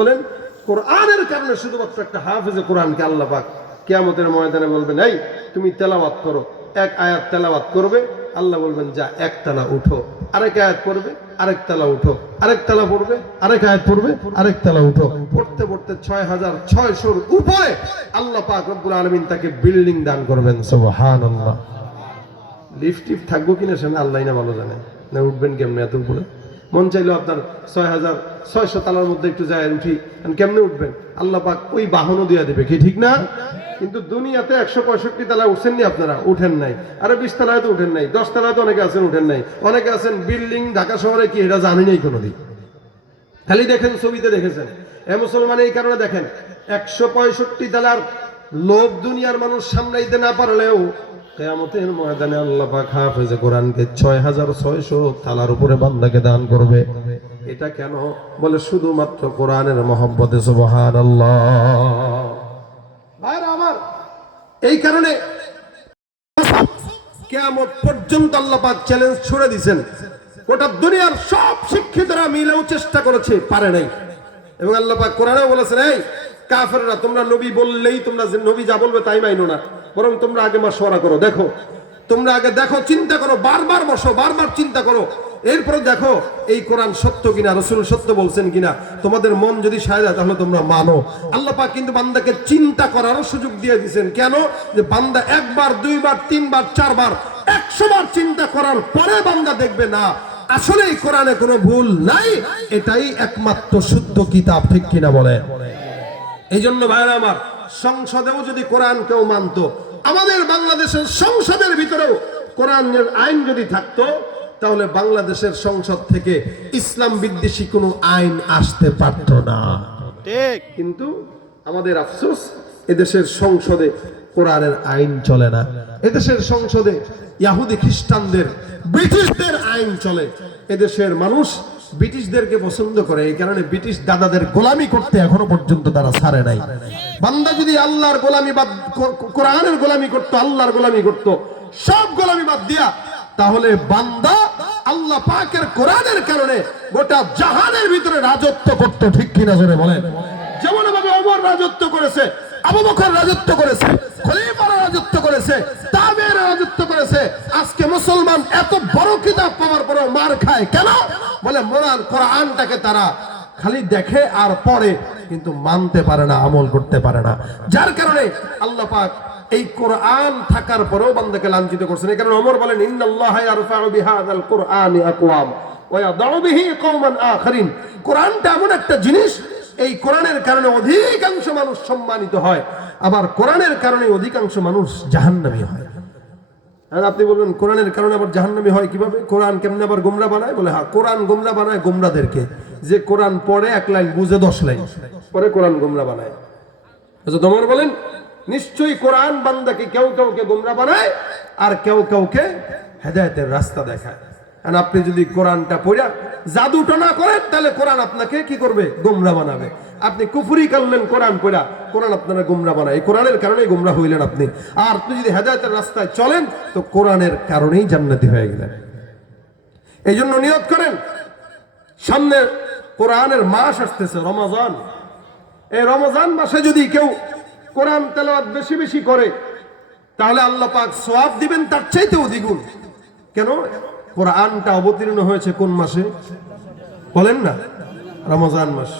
বলেন, কোরআনের কারণে শুধুমাত্র একটা হাফেজে কোরআনকে আল্লাহ পাক কেয়ামতের ময়দানে বলবেন, এই, তুমি তেলাওয়াত করো। এক আয়াত তেলাওয়াত করবে, আল্লাহ বলবেন, যা এক তালা উঠো। আরেক আয়াত পড়বে, আরেক তালা উঠো। আরেক তালা পড়বে, আরেক আয়াত পড়বে, আরেক তালা উঠো। পড়তে পড়তে ছয় হাজার ছয়শোর উপরে আল্লাহ পাক রব্বুল আলমিন তাকে বিল্ডিং দান করবেন। সুবহান আল্লাহ লিফট টিফট থাকব কিনা সেটা আল্লাহ না ভালো জানে। না উঠবেন কেমনে এত উপরে? মন চাইলেও আপনার ছয় হাজার ছয়শো তালার মধ্যে একটু যায় উঠি কেমনে উঠবেন? আল্লাহ পাক ওই বাহনও দিয়া দেবে, কি ঠিক না? কিন্তু দুনিয়াতে একশো পঁয়ষট্টি তালা উঠছেননি আপনারা, উঠেন নাই। আরে বিশ তালায় তো উঠেন নাই, দশ তালায় তো অনেকে আছেন, উঠেন নাই। অনেকে আছেন বিল্ডিং, ঢাকা শহরে কি এটা জানি নাই কোনোদিন। খালি দেখেন ছবিতে দেখেছেন। এ মুসলমান এই কারণে দেখেন, একশো পঁয়ষট্টি তালার লোভ দুনিয়ার মানুষ সামলাইতে না পারলেও কেয়ামতের ময়দানে আল্লাহ পাক হাফেজে কোরআনকে ছয় হাজার ছয়শো তালার উপরে বান্দাকে দান করবে। এটা কেন? বলে শুধুমাত্র কোরআনের মহব্বতে আল্লাহ আমার, এই কারণে কেমন পর্যন্ত আল্লাহ পাক চ্যালেঞ্জ ছুড়ে দিছেন গোটা দুনিয়ার সব শিক্ষিতরা মিলেও চেষ্টা করেছে, পারে নাই। এবং আল্লাহ পাক কোরআনেও বলেছেন, এই কাফেররা, তোমরা নবী বললেই তোমরা নবী যা বলবে তাই মাইনো না। বরং তোমরা আগে মাসওয়ারা করো। দেখো, তোমরা আগে দেখো, চিন্তা করো, বারবার বসো, বারবার চিন্তা করো। এরপরে দেখো, এই কোরআন সত্য কিনা, রসুল সত্য বলছেন কিনা, তোমাদের মন যদি সায় তাহলে তোমরা মানো। আল্লাহ পাক কিন্তু বান্দাকে চিন্তা করারও সুযোগ দিয়ে দিয়েছেন কেন? যে বান্দা একবার, দুইবার, তিনবার, চারবার একশো বার চিন্তা করার পরে বান্দা দেখবে না আসলে এই কোরআনে কোনো ভুল নাই, এটাই একমাত্র শুদ্ধ কিতাব, ঠিক কিনা বলে? এই জন্য ভাইরা আমার, সংসদেও যদি কোরআন কেউ মানতো, আমাদের বাংলাদেশের সংসদের ভিতরেও কোরআনের আইন যদি থাকতো তাহলে বাংলাদেশের সংসদ থেকে ইসলাম বিদ্বেষী কোনো আইন আসতে পারত না। কিন্তু আমাদের আফসোস এদেশের সংসদে কোরআনের আইন চলে না। এদেশের সংসদে ইয়াহুদি খ্রিস্টানদের ব্রিটিশদের আইন চলে। এদেশের মানুষ ব্রিটিশদেরকে পছন্দ করে এই কারণে ব্রিটিশ দাদাদের গোলামি করতে এখনও পর্যন্ত তারা ছাড়ে নাই। বান্দা যদি আল্লাহর গোলামি বাদ কোরআনের গোলামি করতো আল্লাহর গোলামি করতো সব গোলামি বাদ দিয়া তাহলে বান্দা আল্লাহ পাকের কোরআনের কারণে গোটা জাহানের ভিতরে রাজত্ব করতো, ঠিক কিনা জোরে বলেন? যেমন ভাবে অমর রাজত্ব করেছে, আবু বকর রাজত্ব করেছে, খলিফারা রাজত্ব করেছে, তাবেরা রাজত্ব করেছে। আজকে মুসলমান এত বড় কিতাব পাওয়ার পরেও মার খায় কেন? বলে মোরান কোরআনটাকে তারা খালি দেখে আর পড়ে, কিন্তু মানতে পারে না, আমল করতে পারে না। যার কারণে আল্লাহ পাক এই কোরআন থাকার পরেও বান্দাকে লাঞ্ছিত করছেন এই কারণে ওমর বলেন কোরআনটা এমন একটা জিনিস, এই কারণে অধিকাংশ মানুষ সম্মানিত হয়। আবার কারণে অধিকাংশ মানুষ হয়। আর আপনি বলবেন, কোরআনের কারণে আবার জাহান্নামী হয় কীভাবে? কেমনে আবার বানায়? বলে হ্যাঁ বানায় গোমরাদেরকে। যে কোরআন পড়ে এক লাইন, বুঝে দশ লাইন। পরে কোরআন গোমরা বানায়। তোমার বলেন নিশ্চয়ই কোরআন বান্দাকে কেউ কাউকে গোমরা বানায় আর কেউ কাউকে হেদায়তের রাস্তা দেখায়। আর আপনি যদি কোরআনটা পড়া জাদুটা না করেন, তাহলে কোরআন আপনাকে কি করবে? গোমরা বানাবে। আপনি কুফুরি করলেন কোরআন পড়া, কোরআন আপনারা গোমরা বানায়। কোরআনের কারণেই গোমরা হইলেন আপনি। আর আপনি যদি হেদায়তের রাস্তায় চলেন, তো কোরআনের কারণেই জান্নাতি হয়ে গেলেন। এই জন্য নিয়ত করেন, সামনে কোরআনের মাস আসতেছে, রমাজান। এই রমজান মাসে যদি কেউ কোরআন তেলাওয়াত বেশি বেশি করে, তাহলে আল্লাহ পাক সোয়াব দিবেন তার চাইতেও দ্বিগুণ। কেন? কোরআনটা অবতীর্ণ হয়েছে কোন মাসে? বলেন না, রমজান মাস।